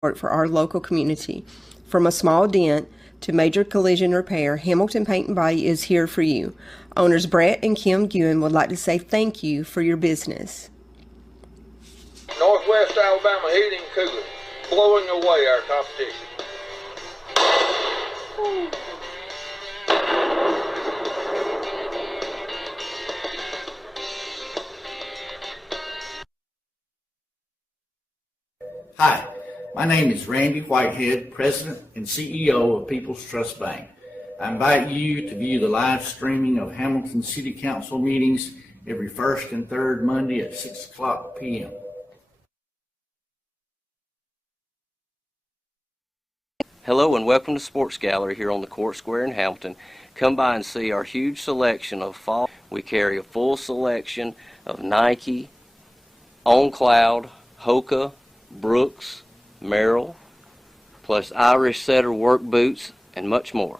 for our local community. From a small dent to major collision repair, Hamilton Paint and Body is here for you. Owners Brett and Kim Guin would like to say thank you for your business. Northwest Alabama Heating and Cooling, blowing away our competition. Hi, my name is Randy Whitehead, President and CEO of People's Trust Bank. I invite you to view the live streaming of Hamilton City Council meetings every first and third Monday at 6 o'clock p.m. Hello and welcome to Sports Gallery here on the Court Square in Hamilton. Come by and see our huge selection of fall. We carry a full selection of Nike, On Cloud, Hoka, Brooks, Merrill, plus Irish Setter work boots and much more.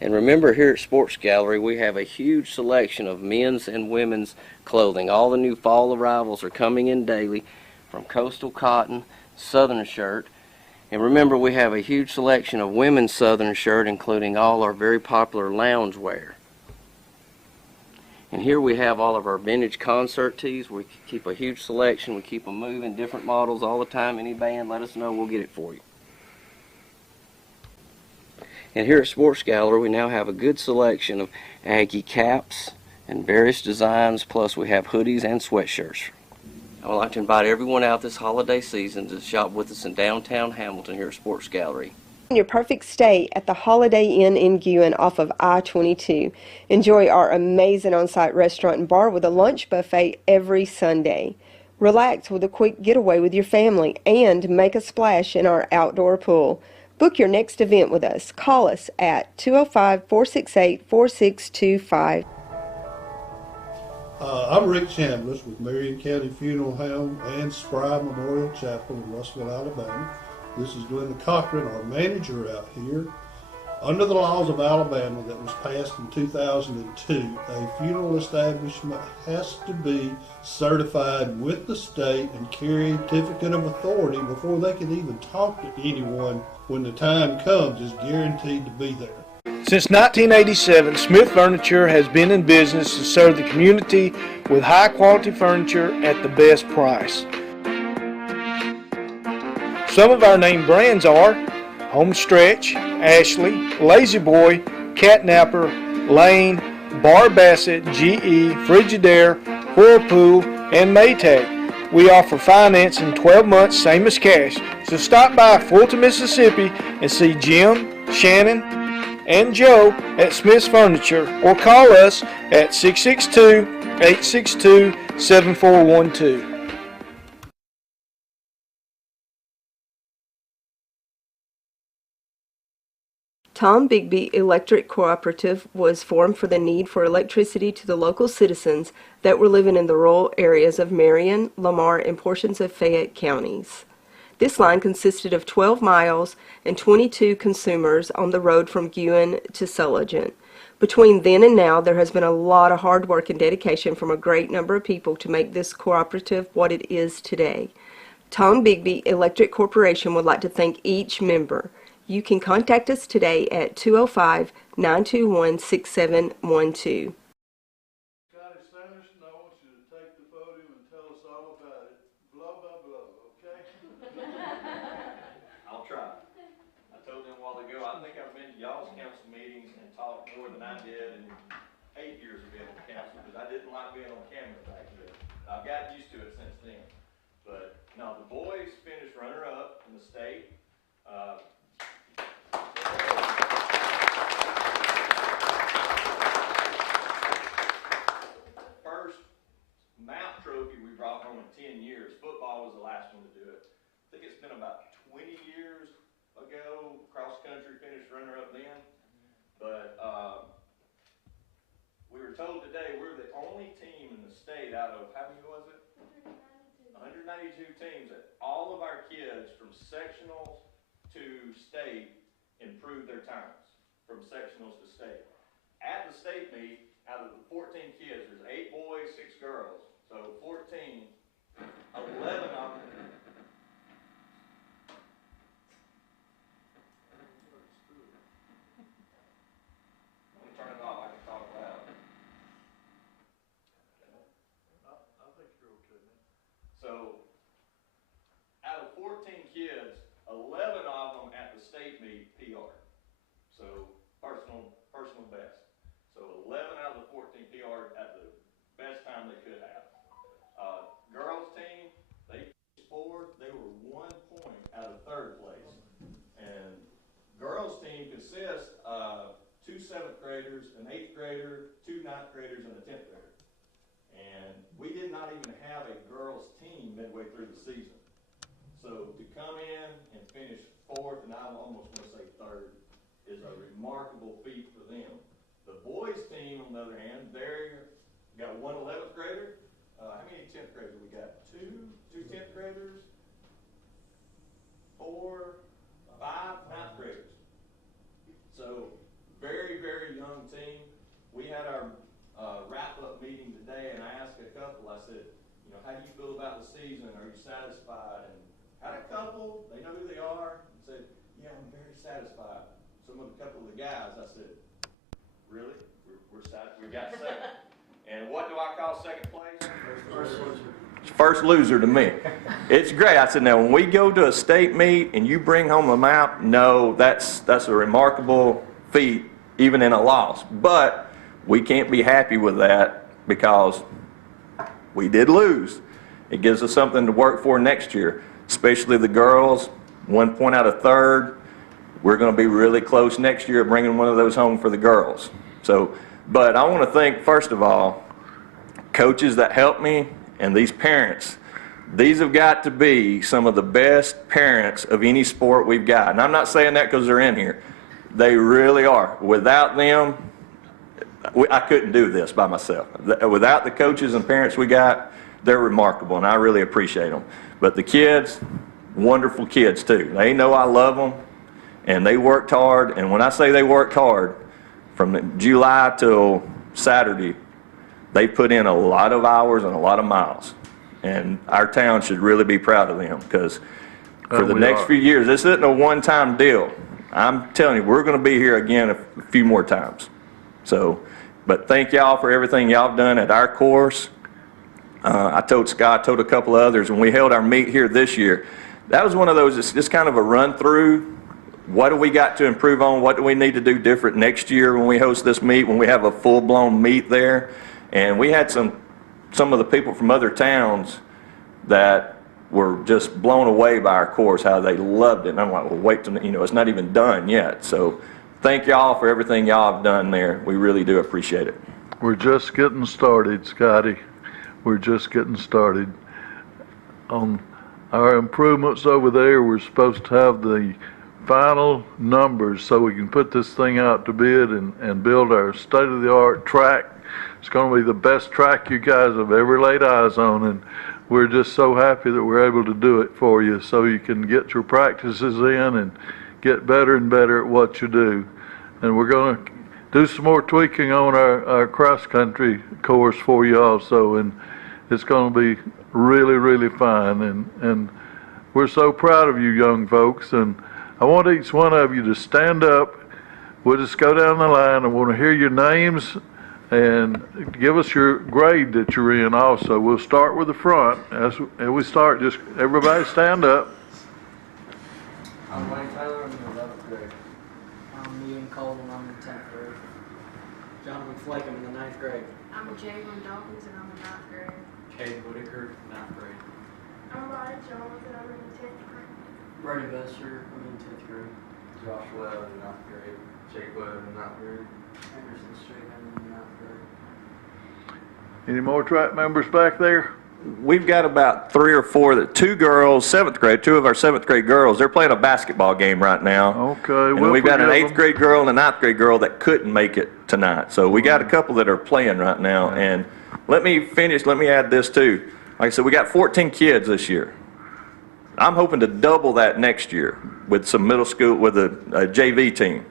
And remember, here at Sports Gallery we have a huge selection of men's and women's clothing. All the new fall arrivals are coming in daily, from coastal cotton, southern shirt, and remember we have a huge selection of women's southern shirt, including all our very popular lounge wear. And here we have all of our vintage concert tees. We keep a huge selection. We keep them moving, different models all the time. Any band, let us know, we'll get it for you. And here at Sports Gallery, we now have a good selection of Aggie caps and various designs, plus we have hoodies and sweatshirts. I would like to invite everyone out this holiday season to shop with us in downtown Hamilton here at Sports Gallery. Your perfect stay at the Holiday Inn in Guin off of I-22. Enjoy our amazing on-site restaurant and bar with a lunch buffet every Sunday. Relax with a quick getaway with your family and make a splash in our outdoor pool. Book your next event with us. Call us at 205-468-4625. I'm Rick Chambliss with Marion County Funeral Home and Spry Memorial Chapel in Russellville, Alabama. This is Glenda Cochran, our manager out here. Under the laws of Alabama that was passed in 2002, a funeral establishment has to be certified with the state and carry a certificate of authority before they can even talk to anyone when the time comes. Is guaranteed to be there. Since 1987, Smith Furniture has been in business to serve the community with high-quality furniture at the best price. Some of our name brands are Homestretch, Ashley, Lazy Boy, Catnapper, Lane, Bar Bassett, GE, Frigidaire, Whirlpool, and Maytag. We offer finance in 12 months, same as cash. So stop by Fulton, Mississippi and see Jim, Shannon, and Joe at Smith's Furniture, or call us at 662-862-7412. Tombigbee Electric Cooperative was formed for the need for electricity to the local citizens that were living in the rural areas of Marion, Lamar, and portions of Fayette counties. This line consisted of 12 miles and 22 consumers on the road from Guin to Sulligent. Between then and now, there has been a lot of hard work and dedication from a great number of people to make this cooperative what it is today. Tombigbee Electric Corporation would like to thank each member. You can contact us today at 205-921-6712. I'll try. I told them a while ago, I think I've been to y'all's council meetings and talked more than I did in 8 years of being on council, because I didn't like being on camera back then. I've gotten used to it since then. But no, the boys finished runner-up in the state. First Mount trophy we brought home in 10 years. Football was the last one to do it. I think it's been about 20 years ago. Cross country finished runner-up then. But we were told today we're the only team in the state out of, how many was it? 192 teams, that all of our kids from sectionals to state improved their times from sectionals to state. At the state meet, out of the 14 kids, there's 8 boys, 6 girls. So 14, 11 of them So to come in and finish fourth, and I almost want to say third, is a remarkable feat for them. The boys team, on the other hand, they're got one 11th grader. How many 10th graders we got? Two 10th graders, 4, 5 9th graders. So very, very young team. We had our wrap-up meeting today, and I asked a couple, I said, you know, how do you feel about the season? Are you satisfied? And had a couple, they know who they are, and said, yeah, I'm very satisfied. A couple of the guys, I said, really? We're satisfied. We got second. And what do I call second place? First loser to me. It's great. I said, now when we go to a state meet and you bring home a map, no, that's a remarkable feat, even in a loss. But we can't be happy with that because we did lose. It gives us something to work for next year, especially the girls. 1 point out of third. We're going to be really close next year bringing one of those home for the girls. So, but I want to thank, first of all, coaches that helped me and these parents. These have got to be some of the best parents of any sport we've got. And I'm not saying that because they're in here. They really are. Without them, I couldn't do this by myself. Without the coaches and parents we got, they're remarkable, and I really appreciate them. But the kids, wonderful kids too. They know I love them, and they worked hard. And when I say they worked hard, from July till Saturday, they put in a lot of hours and a lot of miles. And our town should really be proud of them because for the next few years, this isn't a one-time deal. I'm telling you, we're going to be here again a few more times. So, but thank y'all for everything y'all done at our course. I told Scott, told a couple of others, when we held our meet here this year, that was one of those, it's just kind of a run through. What do we got to improve on? What do we need to do different next year when we host this meet, when we have a full-blown meet there? And we had some of the people from other towns that were just blown away by our course, how they loved it. And I'm like, well, wait till, you know, it's not even done yet. So thank y'all for everything y'all have done there. We really do appreciate it. We're just getting started, Scotty. We're just getting started. On our improvements over there, we're supposed to have the final numbers so we can put this thing out to bid and build our state-of-the-art track. It's going to be the best track you guys have ever laid eyes on, and we're just so happy that we're able to do it for you so you can get your practices in and get better and better at what you do. And we're going to do some more tweaking on our cross-country course for you also, and it's going to be really, really fun. And we're so proud of you young folks, and I want each one of you to stand up. We'll just go down the line. I want to hear your names and give us your grade that you're in also. We'll start with the front. As we start, just everybody stand up. I'm Wayne Taylor, I'm in the 11th grade. I'm Ian Colvin, I'm in the 10th grade. Jonathan Flake, I'm in the 9th grade. I'm Jalen Dawkins and I'm in 9th grade. Caden Whitaker, 9th grade. I'm Ryan Jones and I'm in the 10th grade. Brady Besser, I'm in 10th grade. Josh Webb in 9th grade. Jake Webb in 9th grade. Anderson Street, I'm in the 9th grade. Any more track members back there? We've got about 3 or 4 two girls, 7th grade, 2 of our 7th grade girls, they're playing a basketball game right now. Okay, and we've got an 8th grade girl and a 9th grade girl that couldn't make it tonight. So we got a couple that are playing right now. And let me add this too. Like I said, we got 14 kids this year. I'm hoping to double that next year with some middle school, with a JV team.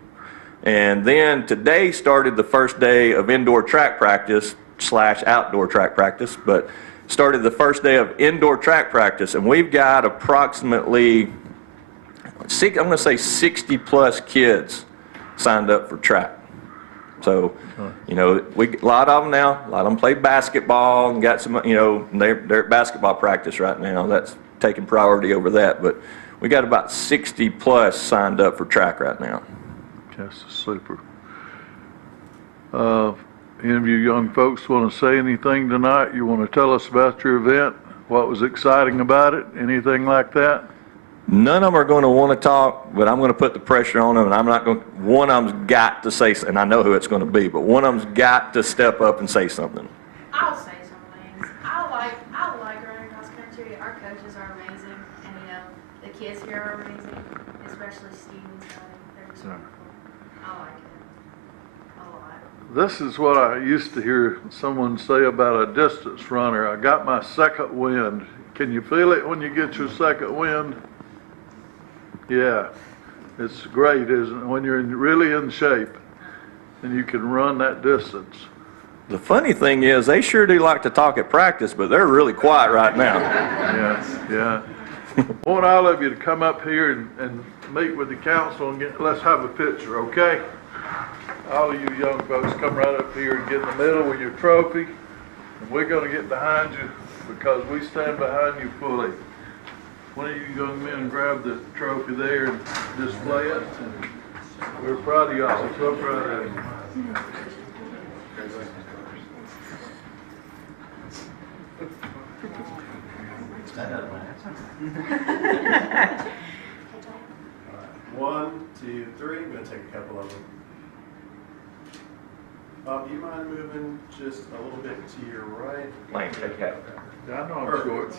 And then today started the first day of indoor track practice / outdoor track practice, but started the first day of indoor track practice, and we've got approximately, I'm going to say 60 plus kids signed up for track. So, you know, a lot of them now, a lot of them play basketball and got some, you know, they're at basketball practice right now. That's taking priority over that, but we got about 60 plus signed up for track right now. That's super. Any of you young folks want to say anything tonight? You want to tell us about your event? What was exciting about it? Anything like that? None of them are going to want to talk, but I'm going to put the pressure on them, and I'm not going to, one of them's got to say, and I know who it's going to be, but one of them's got to step up and say something. I'll say some things. I like running cross country. Our coaches are amazing, and you know, kids here are amazing, especially Steven's guy. They're just wonderful. I like it a lot. This is what I used to hear someone say about a distance runner. I got my second wind. Can you feel it when you get your second wind? Yeah, it's great, isn't it? When you're really in shape and you can run that distance. The funny thing is, they sure do like to talk at practice, but they're really quiet right now. Yeah. I want all of you to come up here and meet with the council and let's have a picture, okay? All of you young folks come right up here and get in the middle with your trophy. And we're going to get behind you because we stand behind you fully. One of you young men grab the trophy there and display it. And we're proud of y'all. So proud of you. Stand up, man. 1, 2, 3. I'm going to take a couple of them. Bob, do you mind moving just a little bit to your right? Lane, take that. Yeah, I know I'm Perfect. short.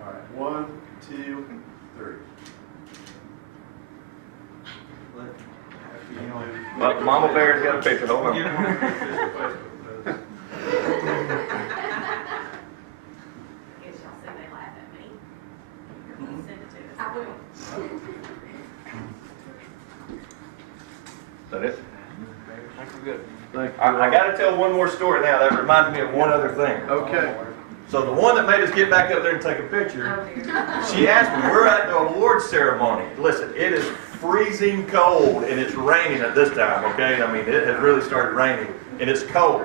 All right. 1, 2, 3. Mama Bear's got a picture. Hold on. Is that it? Thank you. I got to tell one more story now. That reminded me of one other thing. Okay. So the one that made us get back up there and take a picture, she asked me, we're at the awards ceremony. Listen, it is freezing cold and it's raining at this time, okay? I mean, it has really started raining and it's cold.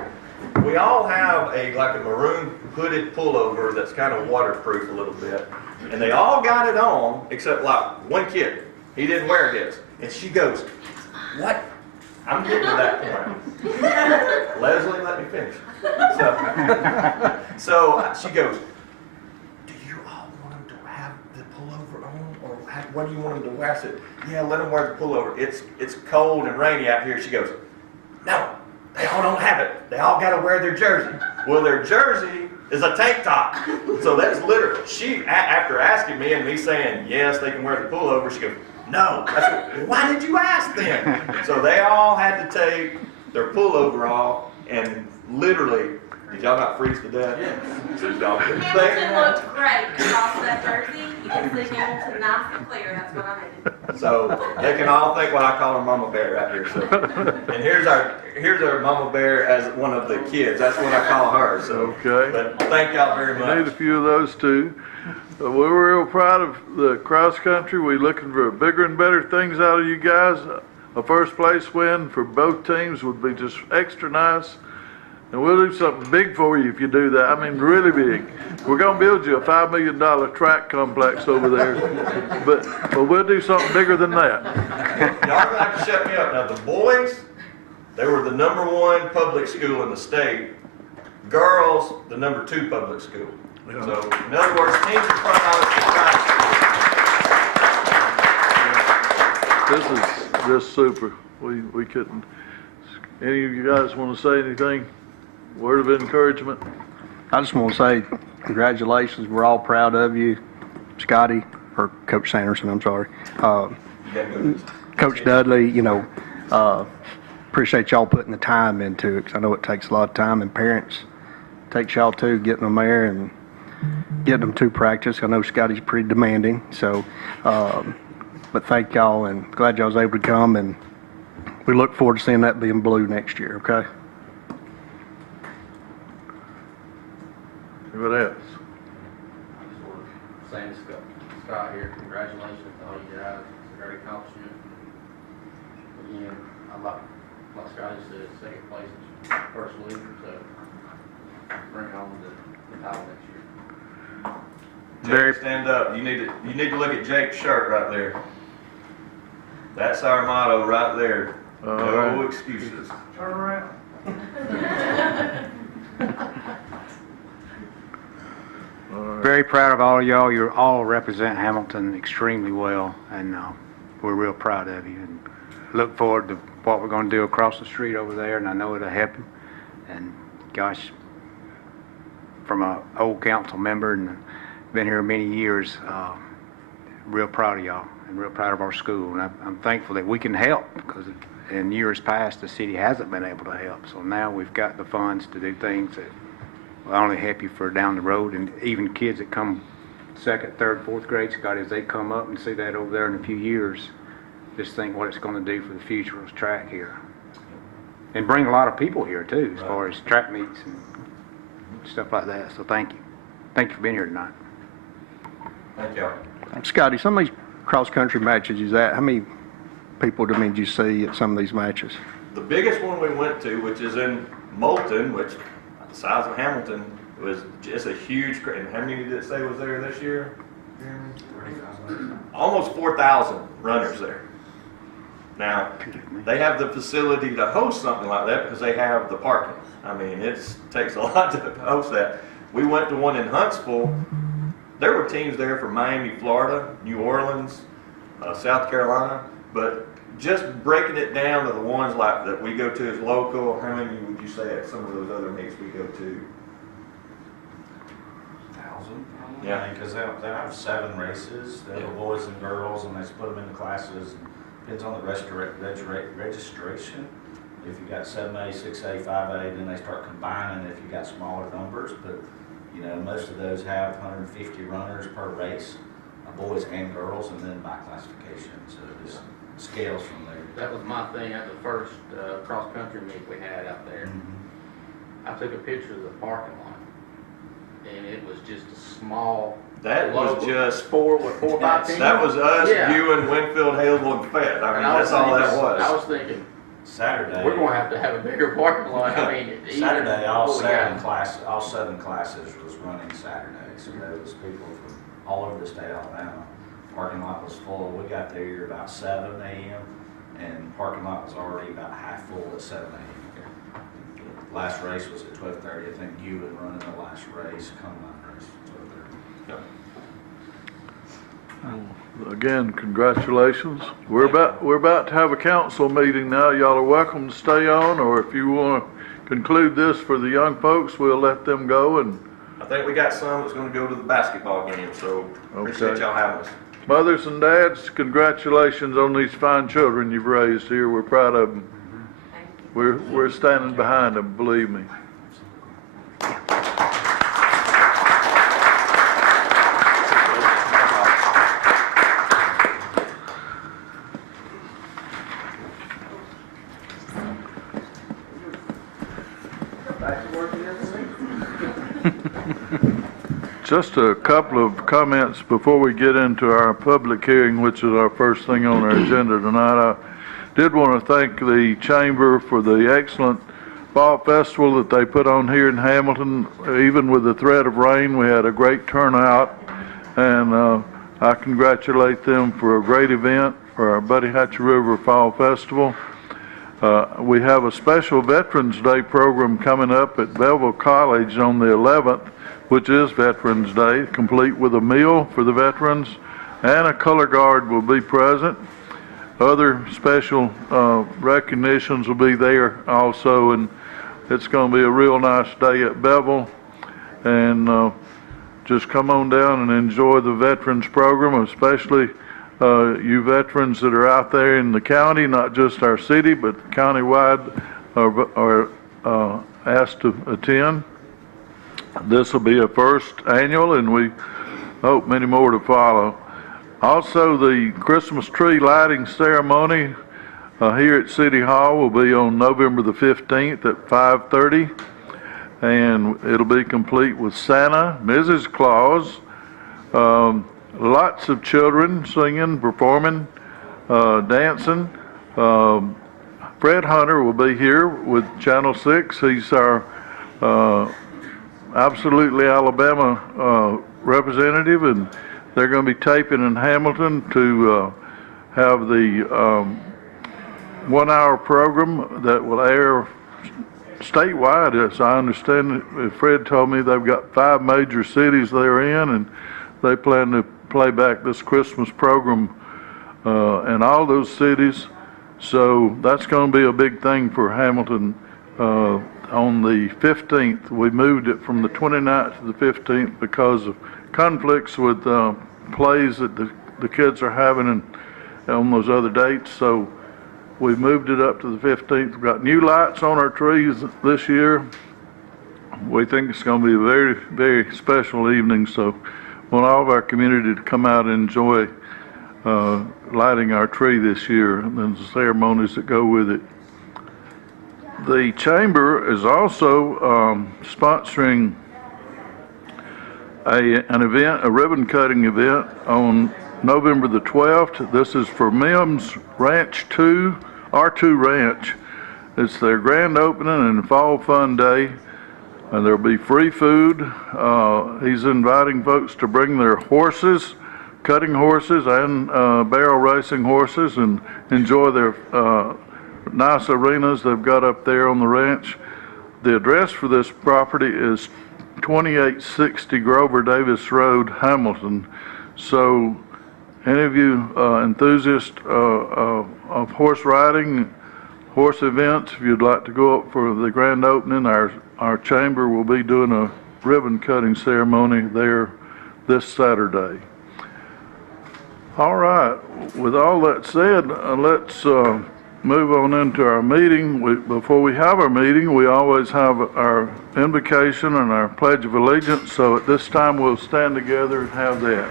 We all have like a maroon hooded pullover that's kind of waterproof a little bit. And they all got it on except like one kid. He didn't wear his. And she goes, what? I'm getting to that point. Leslie, let me finish. So she goes, do you all want him to have the pullover on? Or what do you want him to wear? I said, yeah, let him wear the pullover. It's cold and rainy out here. She goes, no, they all don't have it. They all got to wear their jersey. Well, their jersey is a tank top. So that's literally, she, after asking me and me saying, yes, they can wear the pullover, she goes, no. I said, why did you ask them? So they all had to take their pullover off and literally, did y'all not freeze to death? Yeah. So y'all couldn't think. Hamilton looked great across that jersey. You can see Hamilton nice and clear. That's what I needed. So they can all think what I call her Mama Bear right here. So, and here's our Mama Bear as one of the kids. That's what I call her. So, okay. But thank y'all very much. We need a few of those too. We were real proud of the cross country. We're looking for bigger and better things out of you guys. A first place win for both teams would be just extra nice. And we'll do something big for you if you do that. I mean, really big. We're going to build you a $5 million track complex over there. But we'll do something bigger than that. Y'all are going to have to shut me up. Now, the boys, they were the #1 public school in the state. Girls, the #2 public school. Yeah. So, in other words, teams in front of us. This is just super. We couldn't. Any of you guys want to say anything? Word of encouragement? I just want to say congratulations. We're all proud of you, Scotty, or Coach Sanderson, I'm sorry. Coach Dudley, appreciate y'all putting the time into it because I know it takes a lot of time, and parents takes y'all too, getting them there and getting them to practice. I know Scotty's pretty demanding, so but thank y'all and glad y'all was able to come, and we look forward to seeing that being blue next year, okay? What else? Same as Scott here. Congratulations to all you guys. It's a great accomplishment. Again, like Scott said, second place is first league, so bring home the title next year. Jake, stand up. You need to look at Jake's shirt right there. That's our motto right there. No excuses. Turn around. Very proud of all of y'all. You all represent Hamilton extremely well, and we're real proud of you. And look forward to what we're going to do across the street over there, and I know it'll happen. And gosh, from an old council member and been here many years, real proud of y'all and real proud of our school. And I'm thankful that we can help, because in years past, the city hasn't been able to help. So now we've got the funds to do things that will only help you for down the road. And even kids that come second, third, fourth grade, Scotty, as they come up and see that over there in a few years, just think what it's going to do for the future of track here. And bring a lot of people here too, as far as track meets and stuff like that. So thank you. Thank you for being here tonight. Thank you. Scotty, some of these cross-country matches, how many people did you see at some of these matches? The biggest one we went to, which is in Moulton, which the size of Hamilton, was just a huge crowd. And how many did it say was there this year? Almost 4,000 runners there. Now, they have the facility to host something like that because they have the parking. I mean, it takes a lot to host that. We went to one in Huntsville. There were teams there from Miami, Florida, New Orleans, South Carolina, but just breaking it down to the ones like that we go to as local, how many would you say at some of those other meets we go to? 1,000, probably. Yeah. Because they have 7 races. They have boys and girls, and they split them into classes. Depends on the registration. If you got 7A, 6A, 5A, then they start combining if you got smaller numbers. But you know, most of those have 150 runners per race, boys and girls, and then by classification. So it just scales from there. That was my thing at the first cross-country meet we had out there. I took a picture of the parking lot, and it was just a small. That was just four or five teams. That was us, you and Winfield, Haleville, and Fed. I mean, that's all that was. I was thinking, Saturday, we're going to have a bigger parking lot. I mean, Saturday, all 7 classes was running Saturday. So there was people from all over the state of Alabama. Parking lot was full. We got there about 7 a.m. and parking lot was already about half full at 7 a.m. Last race was at 12:30. I think you and running the last race, combine race, 12:30. Again, congratulations. We're about to have a council meeting now. Y'all are welcome to stay on, or if you want to conclude this for the young folks, we'll let them go. And I think we got some that's going to go to the basketball game, so appreciate y'all having us. Mothers and dads, congratulations on these fine children you've raised here. We're proud of them. We're standing behind them, believe me. Just a couple of comments before we get into our public hearing, which is our first thing on our agenda tonight. I did want to thank the Chamber for the excellent fall festival that they put on here in Hamilton. Even with the threat of rain, we had a great turnout, and I congratulate them for a great event for our Buddy Hatcher River Fall Festival. We have a special Veterans Day program coming up at Belleville College on the 11th, which is Veterans Day, complete with a meal for the veterans, and a color guard will be present. Other special recognitions will be there also, and it's going to be a real nice day at Belleville. And just come on down and enjoy the Veterans program, especially you veterans that are out there in the county, not just our city, but countywide are asked to attend. This will be a first annual, and we hope many more to follow. Also, the Christmas tree lighting ceremony here at City Hall will be on November the 15th at 5:30, and it'll be complete with Santa, Mrs. Claus, lots of children singing, performing, dancing. Fred Hunter will be here with Channel 6. He's our Absolutely Alabama representative, and they're going to be taping in Hamilton to have the 1-hour program that will air statewide. As I understand it, Fred told me they've got 5 major cities they're in, and they plan to play back this Christmas program in all those cities. So that's going to be a big thing for Hamilton. On the 15th, we moved it from the 29th to the 15th because of conflicts with plays that the kids are having on those other dates. So we moved it up to the 15th. We've got new lights on our trees this year. We think it's going to be a very, very special evening. So we want all of our community to come out and enjoy lighting our tree this year, and then the ceremonies that go with it. The chamber is also sponsoring an event, a ribbon cutting event on November the 12th. This is for Mims Ranch 2, R2 Ranch. It's their grand opening and fall fun day. And there'll be free food. He's inviting folks to bring their horses, cutting horses and barrel racing horses, and enjoy their nice arenas they've got up there on the ranch. The address for this property is 2860 Grover Davis Road, Hamilton. So any of you enthusiasts of horse riding, horse events, if you'd like to go up for the grand opening, our chamber will be doing a ribbon cutting ceremony there this Saturday. All right, with all that said, let's move on into our meeting. Before we have our meeting, we always have our invocation and our Pledge of Allegiance. So at this time, we'll stand together and have that.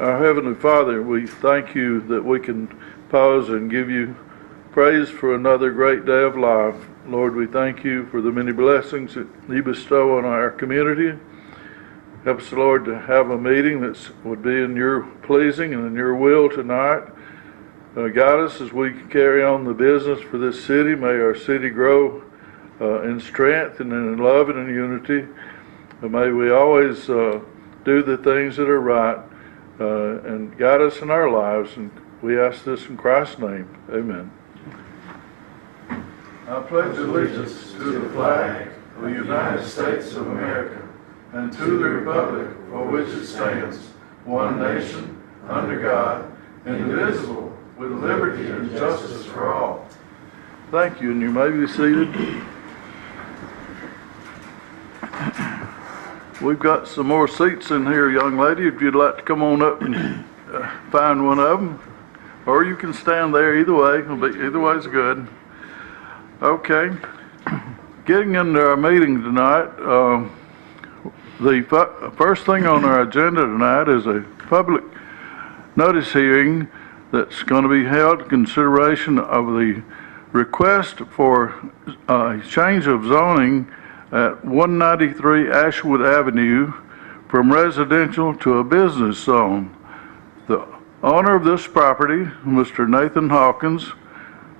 Our Heavenly Father, we thank you that we can pause and give you praise for another great day of life. Lord, we thank you for the many blessings that you bestow on our community. Help us, Lord, to have a meeting that would be in your pleasing and in your will tonight. Guide us as we carry on the business for this city. May our city grow in strength and in love and in unity. May we always do the things that are right and guide us in our lives. And we ask this in Christ's name. Amen. I pledge allegiance to the flag of the United States of America and to the republic for which it stands, one nation, under God, indivisible, with liberty and justice for all. Thank you, and you may be seated. We've got some more seats in here, young lady, if you'd like to come on up and find one of them. Or you can stand there, either way. Either way is good. Okay. Getting into our meeting tonight, the first thing on our agenda tonight is a public notice hearing that's going to be held in consideration of the request for a change of zoning at 193 Ashwood Avenue from residential to a business zone. The owner of this property, Mr. Nathan Hawkins,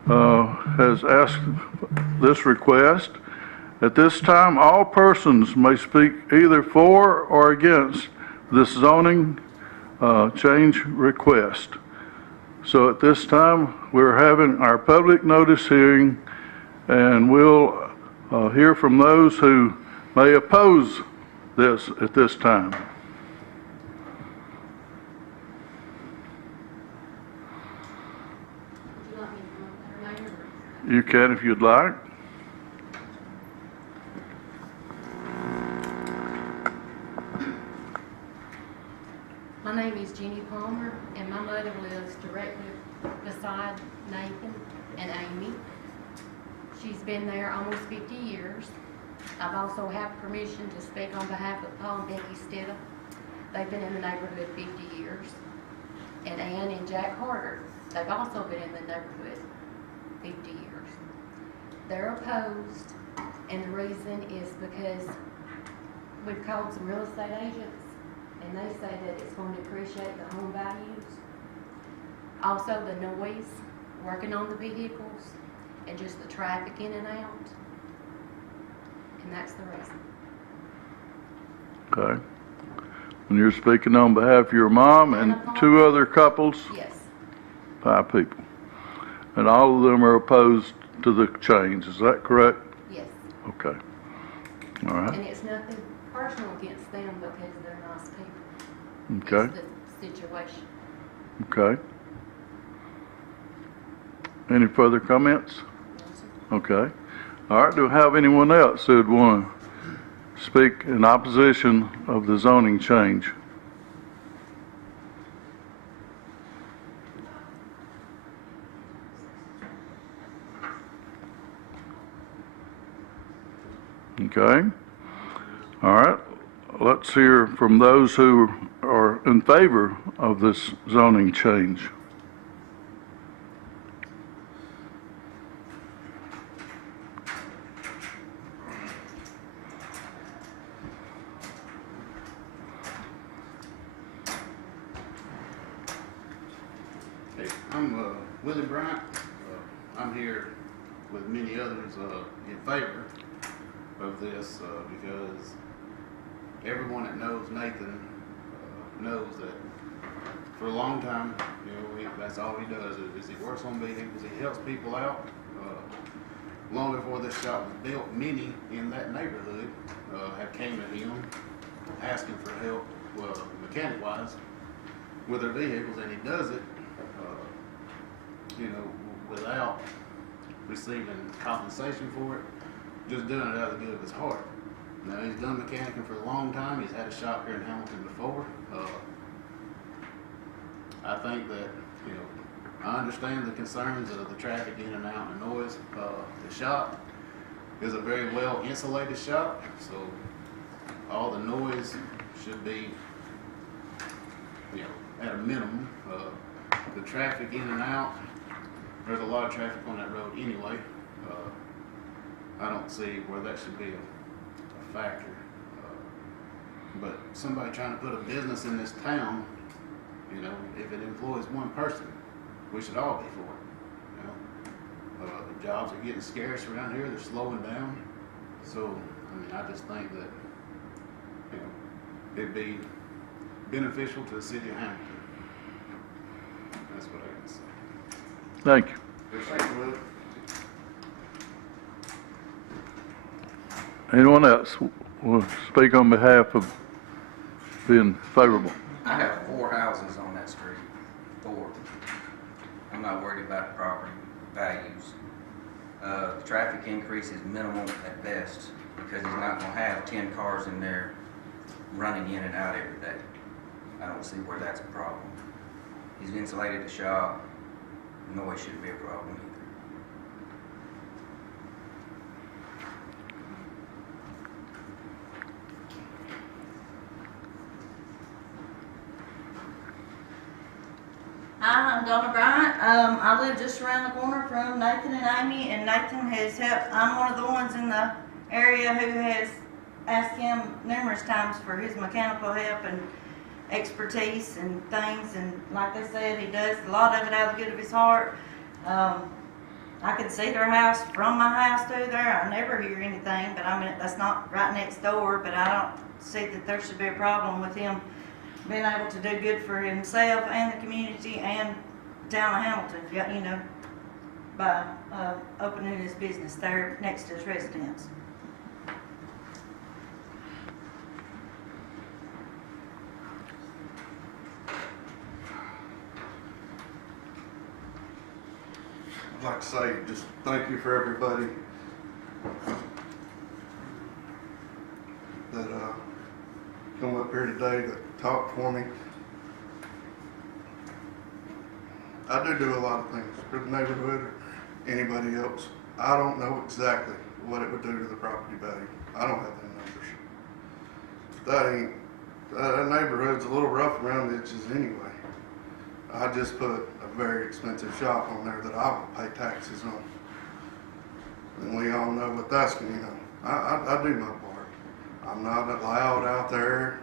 has asked this request. At this time, all persons may speak either for or against this zoning change request. So at this time, we're having our public notice hearing, and we'll hear from those who may oppose this at this time. You can if you'd like. My name is Jeannie Palmer, and my mother lives directly beside Nathan and Amy. She's been there almost 50 years. I've also had permission to speak on behalf of Paul and Becky Stidham. They've been in the neighborhood 50 years. And Ann and Jack Harder, they've also been in the neighborhood 50 years. They're opposed, and the reason is because we've called some real estate agents, and they say that it's going to appreciate the home values. Also the noise, working on the vehicles, and just the traffic in and out. And that's the reason. Okay. And you're speaking on behalf of your mom and two other couples? Yes. 5 people. And all of them are opposed to the change, is that correct? Yes. Okay. All right. And it's nothing personal against them because they're nice people. Okay. It's the situation. Okay. Any further comments? Okay. All right, do we have anyone else who would want to speak in opposition of the zoning change? Okay. All right. Let's hear from those who are in favor of this zoning change. Hey, I'm Willie Bryant. I'm here with many others in favor of this because everyone that knows Nathan knows that for a long time, that's all he does is he works on vehicles, he helps people out. Long before this shop was built, many in that neighborhood have came to him asking for help, mechanic-wise, with their vehicles, and he does it, without receiving compensation for it, just doing it out of the good of his heart. Now, he's done mechanicing for a long time. He's had a shop here in Hamilton before. I think that, I understand the concerns of the traffic in and out and noise. The shop is a very well insulated shop, so all the noise should be, at a minimum. The traffic in and out, there's a lot of traffic on that road anyway. I don't see where that should be a factor. But somebody trying to put a business in this town, if it employs one person, we should all be for it. The jobs are getting scarce around here, they're slowing down. So, I just think that, it'd be beneficial to the city of Hamilton. That's what I got to say. Thank you. Thank you, Will. Anyone else will speak on behalf of being favorable? I have 4 houses on that street, 4. I'm not worried about the property values. The traffic increase is minimal at best because he's not going to have 10 cars in there running in and out every day. I don't see where that's a problem. He's insulated the shop. Noise shouldn't be a problem either. Hi, I'm Donna Bryant. I live just around the corner from Nathan and Amy, and Nathan has helped. I'm one of the ones in the area who has asked him numerous times for his mechanical help and expertise and things, and like they said, he does a lot of it out of the good of his heart. I can see their house from my house through there. I never hear anything, but that's not right next door, but I don't see that there should be a problem with him being able to do good for himself and the community and town of Hamilton, by opening his business there next to his residence. I'd like to say just thank you for everybody that come up here today that talked for me. I do a lot of things for the neighborhood or anybody else. I don't know exactly what it would do to the property value. I don't have the numbers. That neighborhood's a little rough around the edges anyway. I just put a very expensive shop on there that I will pay taxes on. And we all know what that's going to, I do my part. I'm not allowed out there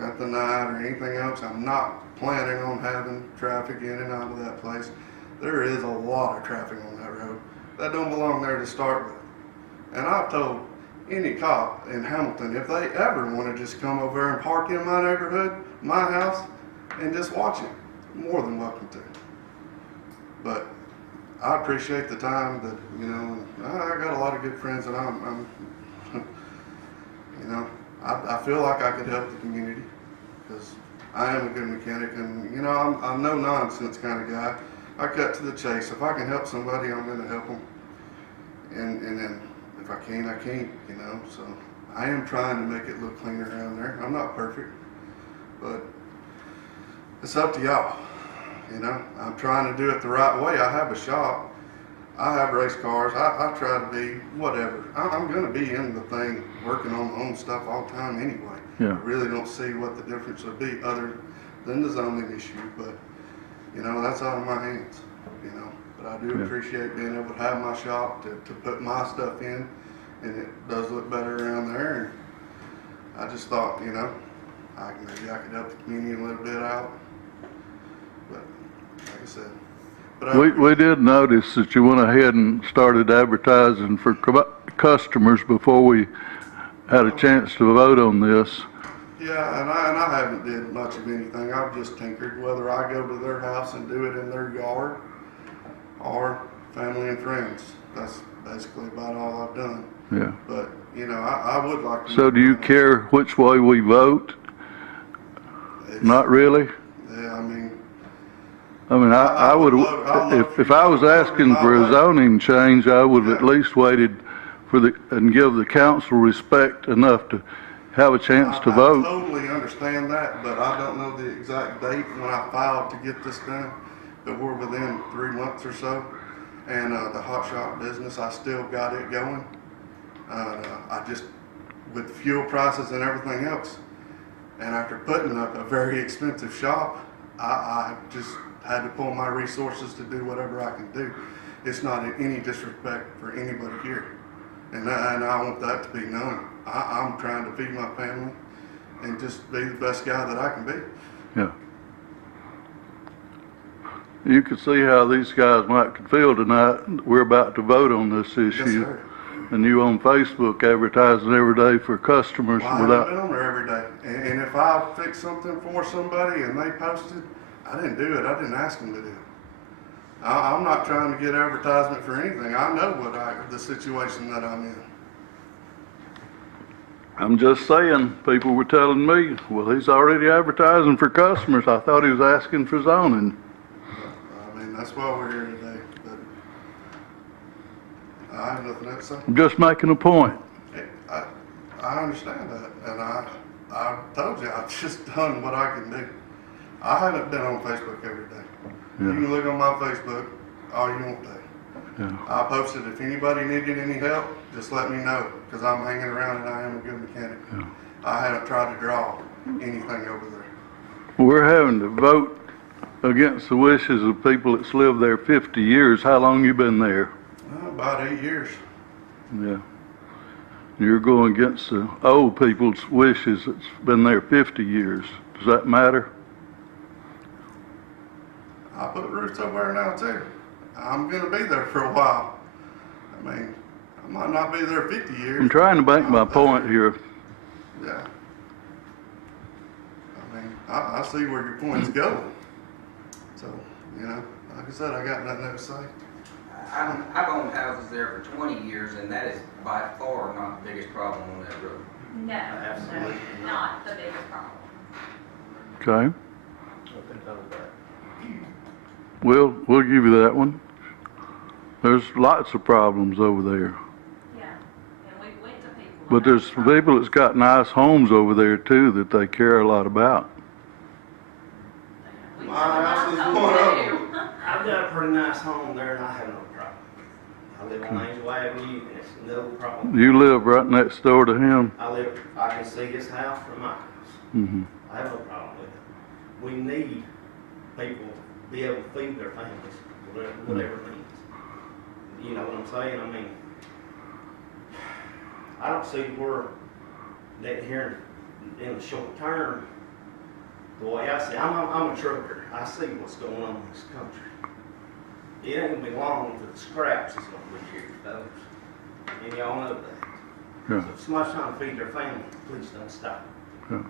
at the night or anything else. I'm not planning on having traffic in and out of that place. There is a lot of traffic on that road. That don't belong there to start with. And I've told any cop in Hamilton, if they ever want to just come over and park in my neighborhood, my house, and just watch it, more than welcome to. But I appreciate the time that, I got a lot of good friends that I'm I feel like I could help the community because I am a good mechanic and, I'm a no nonsense kind of guy. I cut to the chase. If I can help somebody, I'm going to help them. And then if I can't, I can't, So I am trying to make it look cleaner around there. I'm not perfect, but it's up to y'all. I'm trying to do it the right way. I have a shop. I have race cars. I try to be whatever. I'm going to be in the thing, working on my own stuff all the time anyway. Yeah. I really don't see what the difference would be other than the zoning issue, but, you know, that's out of my hands, you know. But I do Yeah. appreciate being able to have my shop to put my stuff in, and it does look better around there. And I just thought, you know, maybe I could help the community a little bit out. But like I said, We did notice that you went ahead and started advertising for customers before we had a chance to vote on this. yeah, and I haven't did much of anything. I've just tinkered, whether I go to their house and do it in their yard or family and friends. That's basically about all I've done. Yeah. But, you know, I would like to. So do you care which way we vote? Not really? Yeah, I mean, I would, if I was asking for a zoning change, I would have at least waited for and give the council respect enough to have a chance to vote. I totally understand that, but I don't know the exact date when I filed to get this done, but we're within 3 months or so. And the hot shop business, I still got it going. I just, with fuel prices and everything else, and after putting up a very expensive shop, I just had to pull my resources to do whatever I can do. It's not any disrespect for anybody here. And I want that to be known. I'm trying to feed my family and just be the best guy that I can be. Yeah. You could see how these guys might feel tonight. We're about to vote on this issue. Yes, sir. And you on Facebook advertising every day for customers Well, I without. haven't been on there every day. And if I fix something for somebody and they posted, I didn't do it. I didn't ask them to do it. I'm not trying to get advertisement for anything. I know the situation that I'm in. I'm just saying, people were telling me, well, he's already advertising for customers. I thought he was asking for zoning. I mean, that's why we're here today. But I have nothing else to say. I'm just making a point. I understand that, and I told you I've just done what I can do. I haven't been on Facebook every day. Yeah. You can look on my Facebook all you want to. Yeah. I posted if anybody needed any help, just let me know, because I'm hanging around and I am a good mechanic. Yeah. I haven't tried to draw anything over there. We're having to vote against the wishes of people that's lived there 50 years. How long you been there? About 8 years. Yeah. You're going against the old people's wishes that's been there 50 years. Does that matter? I put roots over there now too. I'm going to be there for a while. I mean, I might not be there 50 years. I'm trying to make my point here. Yeah. I mean, I see where your point's going. So, you know, like I said, I got nothing else to say. I've owned houses there for 20 years, and that is by far not the biggest problem on that road. No, Absolutely no, not the biggest problem. Okay. We'll give you that one. There's lots of problems over there. Yeah, and we went to people. But there's people that's got nice homes over there too that they care a lot about. My house is one of them. I've got a pretty nice home there and I have no problem. I live on Angel Avenue and it's no problem. You live right next door to him? I can see his house from my house. Mm-hmm. I have no problem with it. We need people to be able to feed their families, whatever it means. You know what I'm saying? I mean, I don't see where that here in the short term, the way I see it, I'm a trucker. I see what's going on in this country. It ain't gonna be long until the scraps is gonna be here, folks. And y'all know that. Yeah. So if somebody's trying to feed their family, please don't stop. Yeah.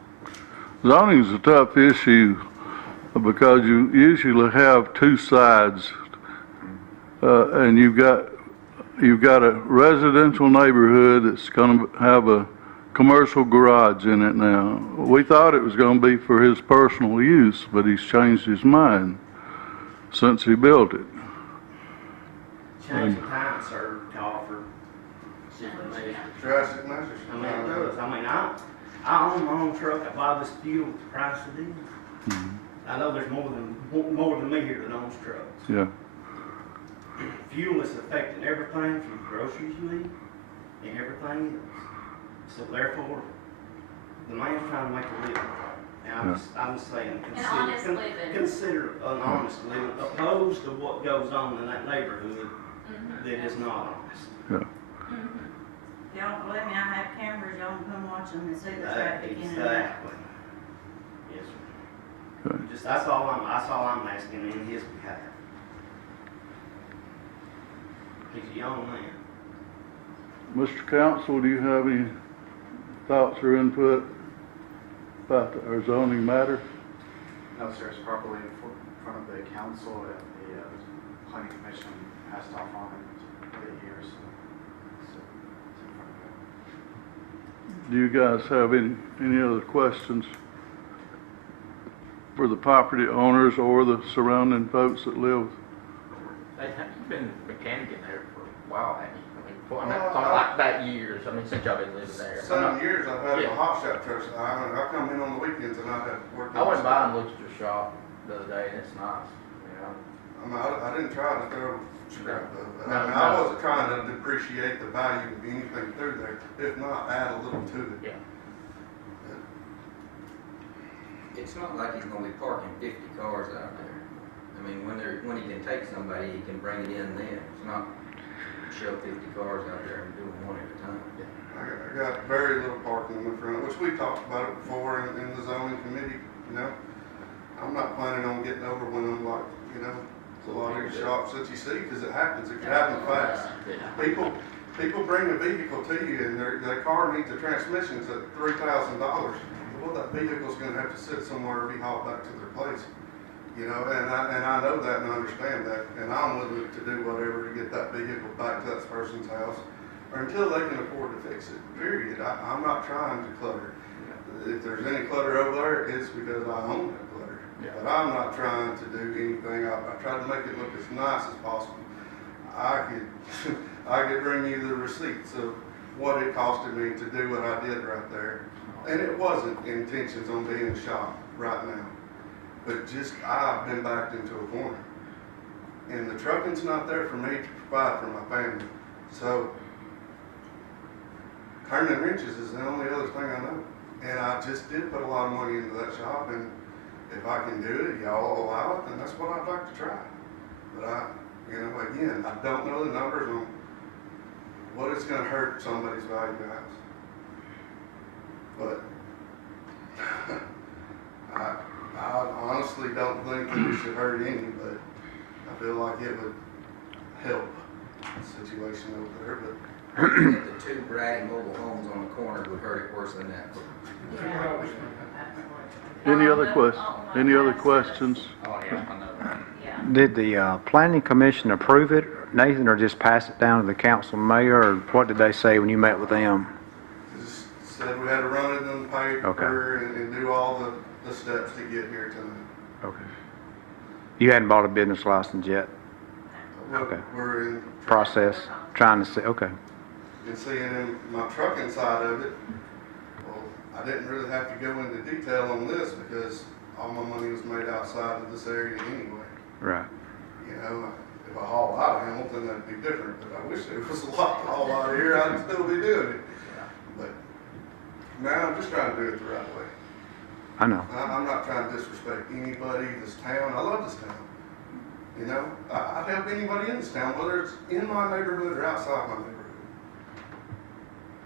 Zoning is a tough issue because you usually have two sides, and you've got a residential neighborhood that's going to have a commercial garage in it now. We thought it was going to be for his personal use, but he's changed his mind since he built it. Change the time served to offer different measures. Drastic measures. I mean, it does. I mean, I own my own truck. I buy this fuel at the price of diesel. I know there's more than me here that owns trucks. Yeah. fuel is affecting everything from groceries you eat and everything else. So therefore, the man's trying to make a living. And I'm just saying, consider an honest living, opposed to what goes on in that neighborhood that is not honest. Yeah. Y'all don't believe me, I have cameras, y'all can come watch them and see the traffic in and out. Exactly. Yes, sir. Just, that's all I'm asking in his behalf. He's a young man. Mr. Counsel, do you have any thoughts or input about our zoning matter? No, sir, it's properly in front of the council, and the planning commission passed off on it for 8 years. So it's in front of them. Do you guys have any other questions for the property owners or the surrounding folks that live? Hey, have you been mechanicking there for a while, haven't you? I mean, talking like that years, I mean, since y'all been living there. 7 years I've had a hot shot truck. I come in on the weekends and I have worked. I went by and looked at your shop the other day, and it's nice. You know? I mean, I didn't try to throw scrap of it. No, I mean, no. I wasn't trying to depreciate the value of anything through there. If not, add a little to it. Yeah. It's not like he's gonna be parking 50 cars out there. I mean, when he can take somebody, he can bring it in then. It's not shove 50 cars out there and do them one at a time. I got very little parking in the front, which we talked about it before in the zoning committee, you know. I'm not planning on getting over when I'm like, you know, a lot of these shops that you see, because it happens, it can happen fast. People bring a vehicle to you and their car needs a transmission, it's at $3,000. Well, that vehicle's gonna have to sit somewhere and be hauled back to their place. You know, and I know that and I understand that, and I'm willing to do whatever to get that vehicle back to that person's house, or until they can afford to fix it, period. I'm not trying to clutter. If there's any clutter over there, it's because I own that clutter. But I'm not trying to do anything. I try to make it look as nice as possible. I could bring you the receipts of what it costed me to do what I did right there. And it wasn't intentions on being shot right now. But just, I've been backed into a corner. And the trucking's not there for me to provide for my family. So, turning wrenches is the only other thing I know. And I just did put a lot of money into that shop, and if I can do it, y'all allow it, then that's what I'd like to try. But you know, again, I don't know the numbers on what it's gonna hurt somebody's value house. But, I honestly don't think that it should hurt any, but I feel like it would help the situation over there. But The two ratty mobile homes on the corner would hurt it worse than that. Any other questions? Oh, yeah, I know. Did the planning commission approve it, Nathan, or just pass it down to the council mayor, or what did they say when you met with them? just said we had to run it in the paper and do all the steps to get here tonight. Okay. You hadn't bought a business license yet? We're in Process, trying to see, okay. and seeing in my trucking side of it, well, I didn't really have to go into detail on this because all my money was made outside of this area anyway. Right. You know, if I haul out of Hamilton, that'd be different, but I wish there was a lot to haul out of here, I'd still be doing it. But now I'm just trying to do it the right way. I know. I'm not trying to disrespect anybody, this town. I love this town. You know, I'd help anybody in this town, whether it's in my neighborhood or outside my neighborhood.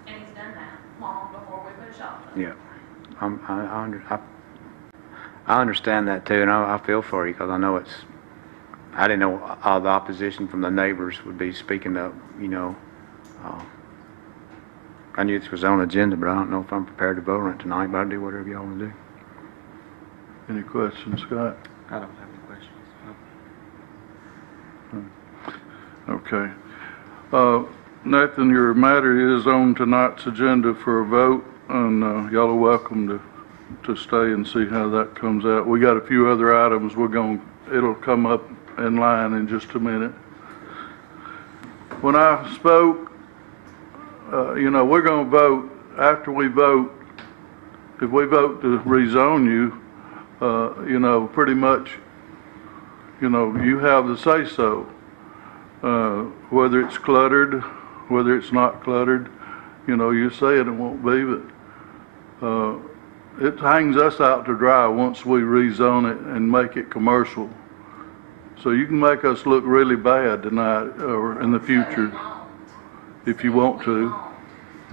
And he's done that long before we put a shop up. Yeah. I understand that too, and I feel for you, because I know I didn't know all the opposition from the neighbors would be speaking up, you know. I knew this was on the agenda, but I don't know if I'm prepared to vote on it tonight, but I'll do whatever y'all want to do. Any questions, Scott? I don't have any questions. Okay. Nathan, your matter is on tonight's agenda for a vote, and y'all are welcome to stay and see how that comes out. We got a few other items it'll come up in line in just a minute. When I spoke, you know, we're going to vote. After we vote, if we vote to rezone you, you know, pretty much, you know, you have the say-so. whether it's cluttered, whether it's not cluttered. You know, you're saying it won't be, but it hangs us out to dry once we rezone it and make it commercial. So you can make us look really bad tonight or in the future if you want to.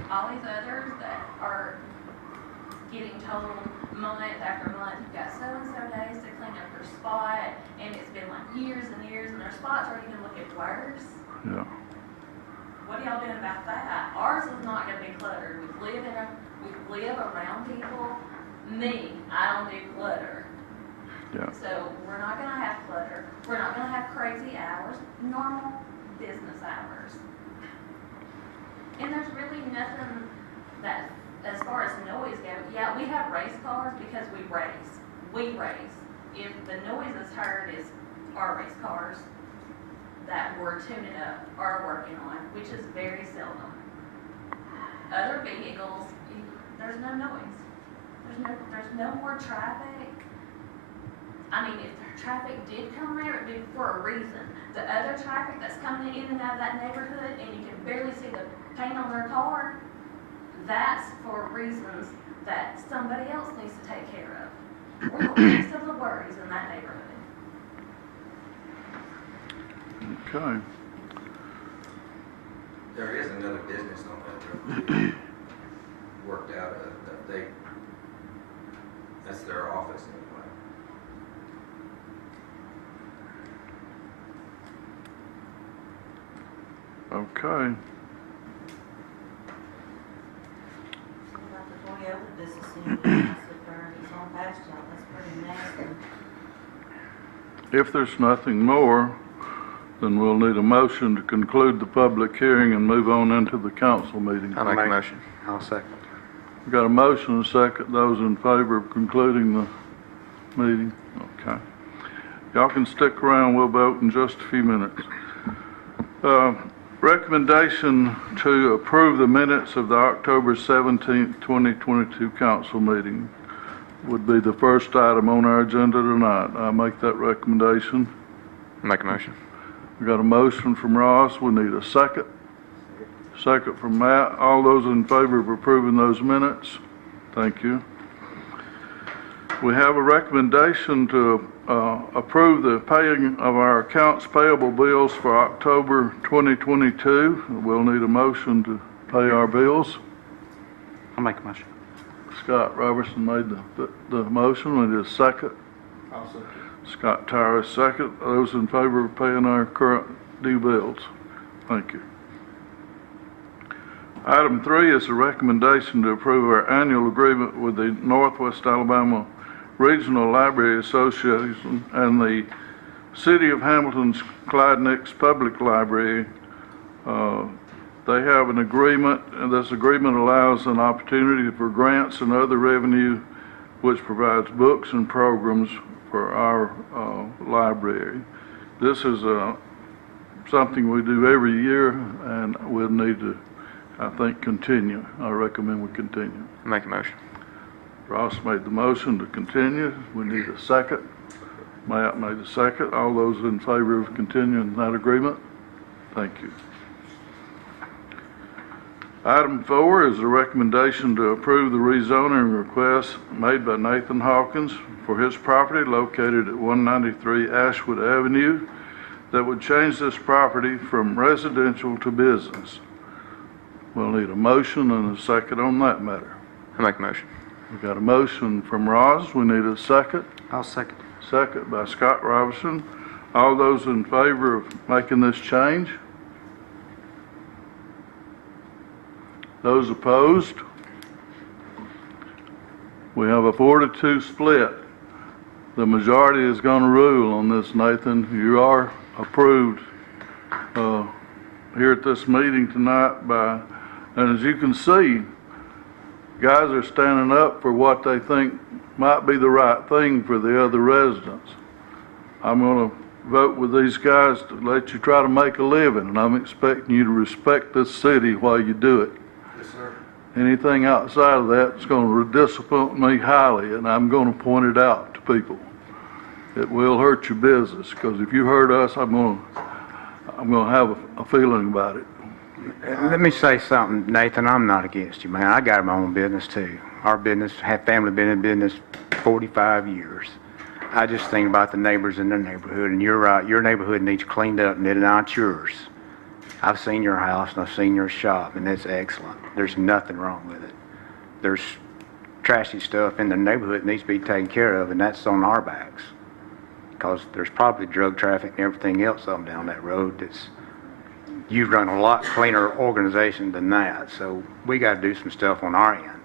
All these others that are getting told month after month, you've got so-and-so days to clean up your spot, and it's been like years and years, and their spots are even looking worse. Yeah. What are y'all doing about that? Ours is not gonna be cluttered. We live around people. Me, I don't do clutter. Yeah. So we're not gonna have clutter. We're not gonna have crazy hours, normal business hours. And there's really nothing that, as far as noise goes, yeah, we have race cars because we race. We race. If the noise is heard is our race cars that we're tuning up or working on, which is very seldom. Other vehicles, there's no noise. There's no more traffic. I mean, if the traffic did come there, it'd be for a reason. The other traffic that's coming in and out of that neighborhood, and you can barely see the paint on their car, that's for reasons that somebody else needs to take care of. We're the least of the worries in that neighborhood. Okay. There is another business on that road. Worked out that's their office anyway. Okay. If there's nothing more, then we'll need a motion to conclude the public hearing and move on into the council meeting. I'll make a motion. I'll second. We've got a motion and a second. Those in favor of concluding the meeting? Okay. Y'all can stick around. We'll vote in just a few minutes. Recommendation to approve the minutes of the October 17th, 2022 council meeting would be the first item on our agenda tonight. I make that recommendation. Make a motion. We got a motion from Ross. We need a second. Second from Matt. All those in favor of approving those minutes? Thank you. We have a recommendation to approve the paying of our accounts payable bills for October 2022. We'll need a motion to pay our bills. I'll make a motion. Scott Robertson made the motion. We need a second. I'll second. Scott Tyrus, second. Those in favor of paying our current due bills? Thank you. Item 3 is a recommendation to approve our annual agreement with the Northwest Alabama Regional Library Association and the City of Hamilton's Clyde Nix Public Library. They have an agreement, and this agreement allows an opportunity for grants and other revenue which provides books and programs for our library. This is something we do every year, and we'll need to, I think, continue. I recommend we continue. Make a motion. Ross made the motion to continue. We need a second. Matt made a second. All those in favor of continuing that agreement? Thank you. Item 4 is a recommendation to approve the rezoning request made by Nathan Hawkins for his property located at 193 Ashwood Avenue that would change this property from residential to business. We'll need a motion and a second on that matter. I'll make a motion. We've got a motion from Ross. We need a second. I'll second. Second by Scott Robertson. All those in favor of making this change? Those opposed? We have a 4-2 split. The majority is going to rule on this, Nathan. You are approved here at this meeting tonight and as you can see, guys are standing up for what they think might be the right thing for the other residents. I'm going to vote with these guys to let you try to make a living, and I'm expecting you to respect this city while you do it. Yes, sir. Anything outside of that is going to disappoint me highly, and I'm going to point it out to people. It will hurt your business, because if you hurt us, I'm gonna have a feeling about it. Let me say something, Nathan. I'm not against you, man. I got my own business too. Our business, have family been in business 45 years. I just think about the neighbors in their neighborhood, and you're right. Your neighborhood needs cleaned up, and it's not yours. I've seen your house and I've seen your shop, and it's excellent. There's nothing wrong with it. There's trashy stuff in the neighborhood that needs to be taken care of, and that's on our backs. Because there's probably drug traffic and everything else up and down that road that's, you run a lot cleaner organization than that. So we got to do some stuff on our end.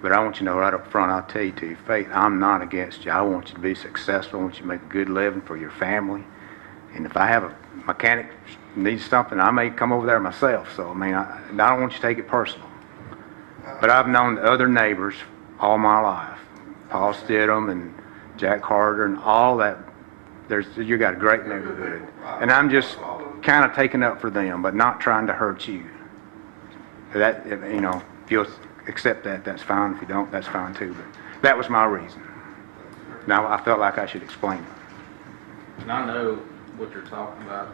But I want you to know right up front, I'll tell you to your face, I'm not against you. I want you to be successful. I want you to make a good living for your family. And if I have a mechanic needs something, I may come over there myself. So, I mean, I don't want you to take it personal. But I've known the other neighbors all my life. Paul Stidham and Jack Carter and all that. You got a great neighborhood. And I'm just kind of taking up for them, but not trying to hurt you. That, you know, if you'll accept that, that's fine. If you don't, that's fine too. But that was my reason. Now, I felt like I should explain it. And I know what you're talking about,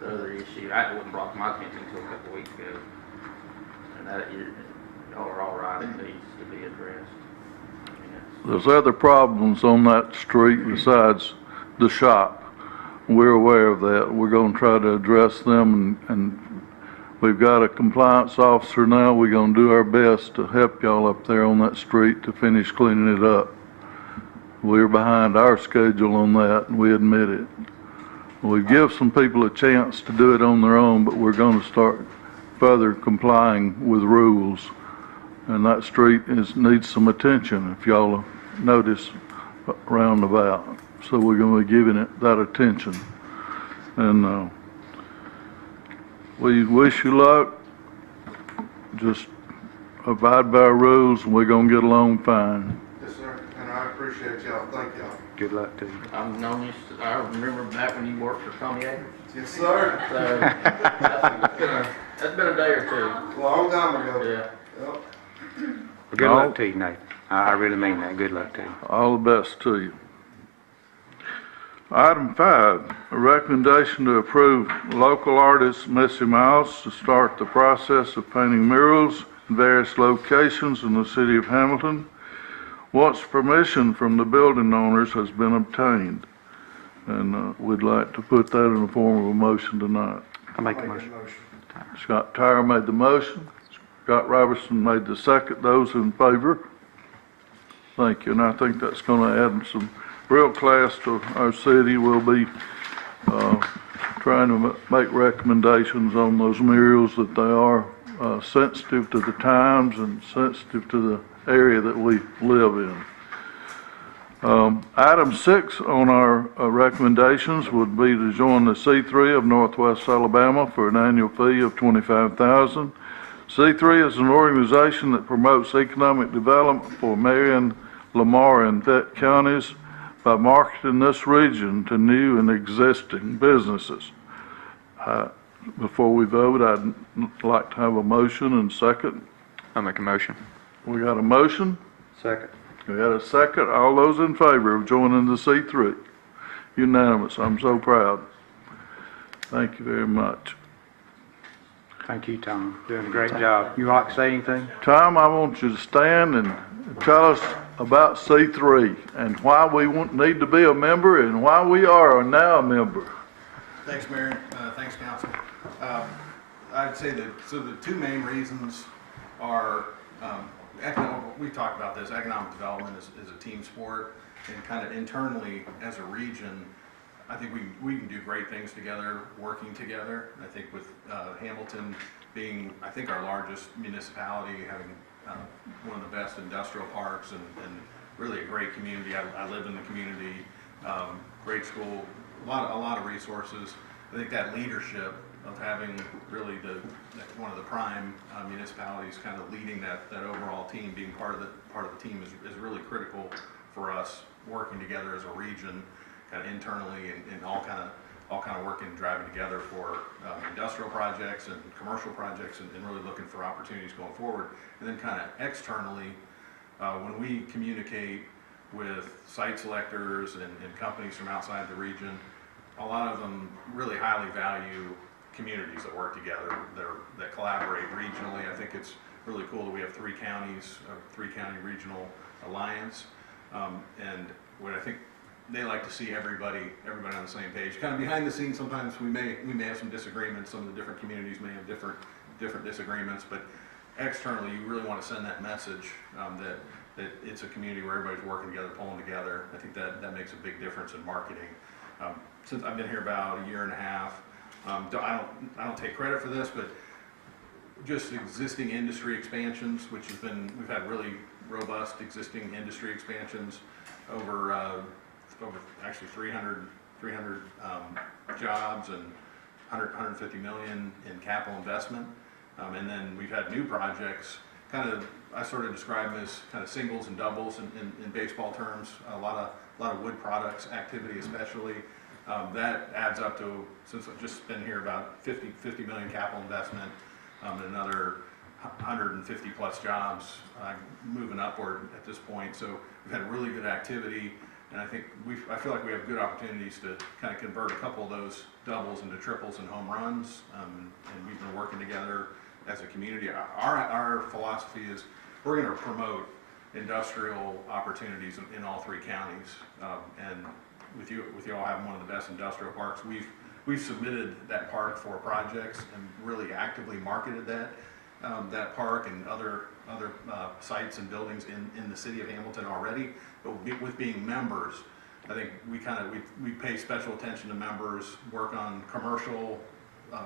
the other issue. That wasn't brought to my attention until a couple of weeks ago. And that, y'all are all right, it needs to be addressed. There's other problems on that street besides the shop. We're aware of that. We're going to try to address them, and we've got a compliance officer now. We're going to do our best to help y'all up there on that street to finish cleaning it up. We're behind our schedule on that, and we admit it. We give some people a chance to do it on their own, but we're going to start further complying with rules. And that street needs some attention, if y'all notice, roundabout. So we're going to be giving it that attention. And we wish you luck. Just abide by our rules, and we're going to get along fine. Yes, sir. And I appreciate y'all. Thank y'all. Good luck to you. I've known you, I remember back when you worked for Tommy Akers. Yes, sir. So, that's been a day or two. Long time ago. Yeah. Yep. Well, good luck to you, Nathan. I really mean that. Good luck to you. All the best to you. Item 5, a recommendation to approve local artist Missy Miles to start the process of painting murals in various locations in the city of Hamilton once permission from the building owners has been obtained. And we'd like to put that in the form of a motion tonight. I'll make a motion. Scott Tyler made the motion. Scott Robertson made the second. Those in favor? Thank you. And I think that's going to add some real class to our city. We'll be trying to make recommendations on those murals, that they are sensitive to the times and sensitive to the area that we live in. Item 6 on our recommendations would be to join the C3 of Northwest Alabama for an annual fee of $25,000. C3 is an organization that promotes economic development for Marion, Lamar, and Vett counties by marketing this region to new and existing businesses. Before we vote, I'd like to have a motion and second. I'll make a motion. We got a motion? Second. We got a second. All those in favor of joining the C3? Unanimous. I'm so proud. Thank you very much. Thank you, Tom. Doing a great job. You like to say anything? Tom, I want you to stand and tell us about C3 and why we need to be a member and why we are now a member. Thanks, Marion. Thanks, Council. I'd say that, so the two main reasons are, we talked about this, economic development is a team sport, and kind of internally as a region, I think we can do great things together, working together. I think with Hamilton being, I think, our largest municipality, having one of the best industrial parks and really a great community. I live in the community, great school, a lot of resources. I think that leadership of having really one of the prime municipalities kind of leading that overall team, being part of the team is really critical for us working together as a region, kind of internally and all kind of working, driving together for industrial projects and commercial projects and really looking for opportunities going forward. And then kind of externally, when we communicate with site selectors and companies from outside the region, a lot of them really highly value communities that work together, that collaborate regionally. I think it's really cool that we have 3 counties, a 3-county regional alliance, and what I think they like to see everybody on the same page. Kind of behind the scenes, sometimes we may have some disagreements. Some of the different communities may have different disagreements, but externally, you really want to send that message that it's a community where everybody's working together, pulling together. I think that makes a big difference in marketing. Since I've been here about a year and a half, I don't take credit for this, but just existing industry expansions, which has been, we've had really robust existing industry expansions over actually 300 jobs and 150 million in capital investment. And then we've had new projects, I sort of describe them as kind of singles and doubles in baseball terms. A lot of wood products activity, especially. That adds up to, since I've just been here, about 50 million capital investment, and another 150 plus jobs moving upward at this point. So we've had really good activity, and I think I feel like we have good opportunities to kind of convert a couple of those doubles into triples and home runs, and we've been working together as a community. Our philosophy is we're going to promote industrial opportunities in all 3 counties, and with you all having one of the best industrial parks, we've submitted that park for projects and really actively marketed that park and other sites and buildings in the city of Hamilton already. But with being members, I think we pay special attention to members, work on commercial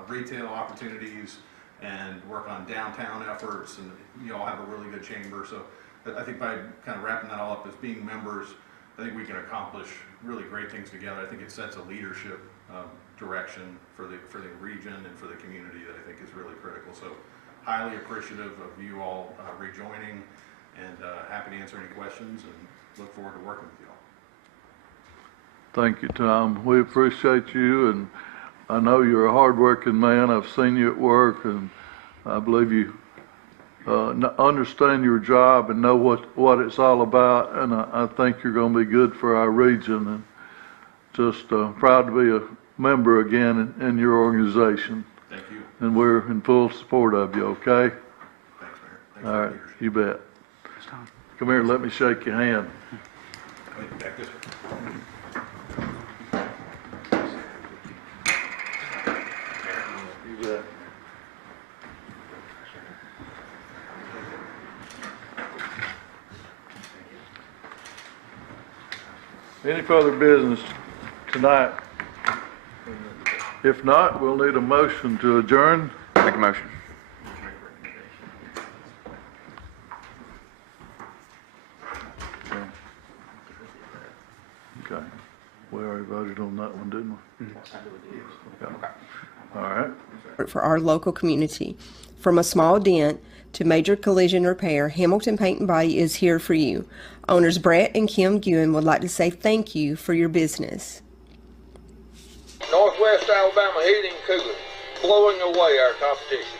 retail opportunities, and work on downtown efforts, and you all have a really good chamber. So I think by kind of wrapping that all up as being members, I think we can accomplish really great things together. I think it sets a leadership direction for the region and for the community that I think is really critical. So highly appreciative of you all rejoining, and happy to answer any questions, and look forward to working with you all. Thank you, Tom. We appreciate you, and I know you're a hard-working man. I've seen you at work, and I believe you understand your job and know what it's all about, and I think you're going to be good for our region, and just proud to be a member again in your organization. Thank you. And we're in full support of you, okay? Thanks, Mayor. Thanks All right, you bet. Come here, let me shake your hand. Back this way. You bet. Any further business tonight? If not, we'll need a motion to adjourn. Make a motion. Okay. We already voted on that one, didn't we? Okay. All right. For our local community. From a small dent to major collision repair, Hamilton Paint and Body is here for you. Owners Brett and Kim Guin would like to say thank you for your business. Northwest Alabama Heating and Cooling, blowing away our competition.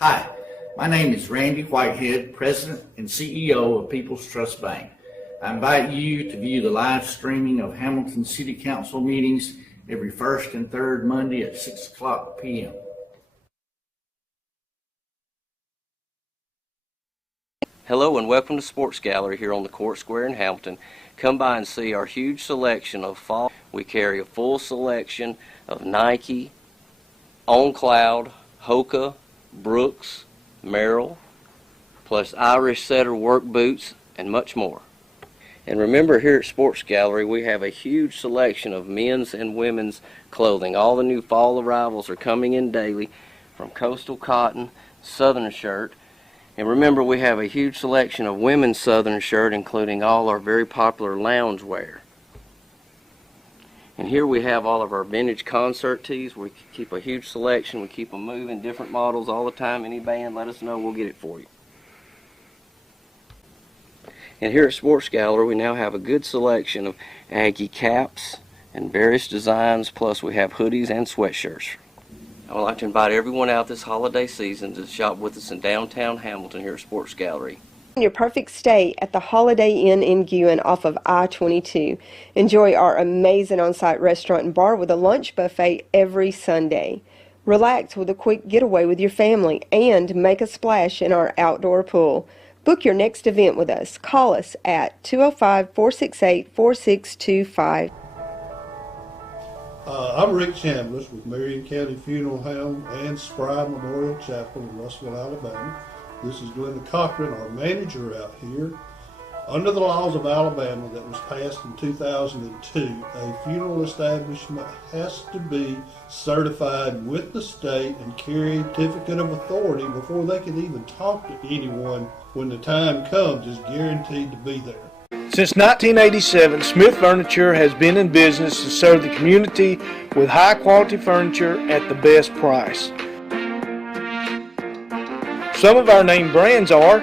Hi, my name is Randy Whitehead, President and CEO of People's Trust Bank. I invite you to view the live streaming of Hamilton City Council meetings every first and third Monday at 6:00 p.m. Hello and welcome to Sports Gallery here on the Court Square in Hamilton. Come by and see our huge selection of fall. We carry a full selection of Nike, On Cloud, Hoka, Brooks, Merrill, plus Irish Setter work boots and much more. And remember, here at Sports Gallery we have a huge selection of men's and women's clothing. All the new fall arrivals are coming in daily, from coastal cotton, southern shirt. And remember, we have a huge selection of women's southern shirt, including all our very popular lounge wear. And here we have all of our vintage concert tees. We keep a huge selection. We keep them moving, different models all the time. Any band, let us know, we'll get it for you. And here at Sports Gallery, we now have a good selection of Aggie caps and various designs, plus we have hoodies and sweatshirts. I would like to invite everyone out this holiday season to shop with us in downtown Hamilton here at Sports Gallery. Your perfect stay at the Holiday Inn in Guin off of I-22. Enjoy our amazing on-site restaurant and bar with a lunch buffet every Sunday. Relax with a quick getaway with your family and make a splash in our outdoor pool. Book your next event with us. Call us at 205-468-4625. I'm Rick Chambliss with Marion County Funeral Home and Spry Memorial Chapel in Russellville, Alabama. This is Glenda Cochran, our manager out here. Under the laws of Alabama that was passed in 2002, a funeral establishment has to be certified with the state and carry a certificate of authority before they can even talk to anyone when the time comes is guaranteed to be there. Since 1987, Smith Furniture has been in business to serve the community with high-quality furniture at the best price. Some of our name brands are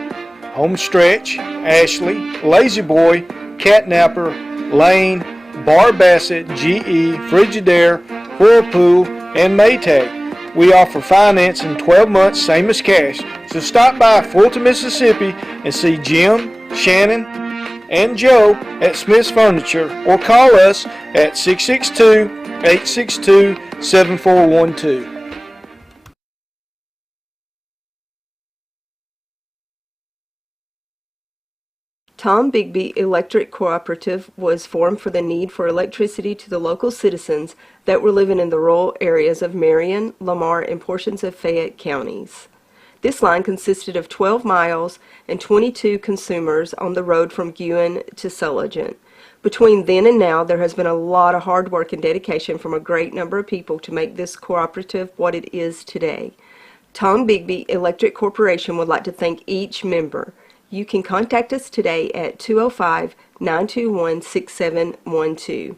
Homestretch, Ashley, Lazy Boy, Catnapper, Lane, Bar Bassett, GE, Frigidaire, Whirlpool, and Maytag. We offer finance in 12 months, same as cash. So stop by Fulton, Mississippi and see Jim, Shannon, and Joe at Smith's Furniture, or call us at 662-862-7412. Tombigbee Electric Cooperative was formed for the need for electricity to the local citizens that were living in the rural areas of Marion, Lamar, and portions of Fayette counties. This line consisted of 12 miles and 22 consumers on the road from Guin to Sulligent. Between then and now, there has been a lot of hard work and dedication from a great number of people to make this cooperative what it is today. Tombigbee Electric Corporation would like to thank each member. You can contact us today at 205-921-6712.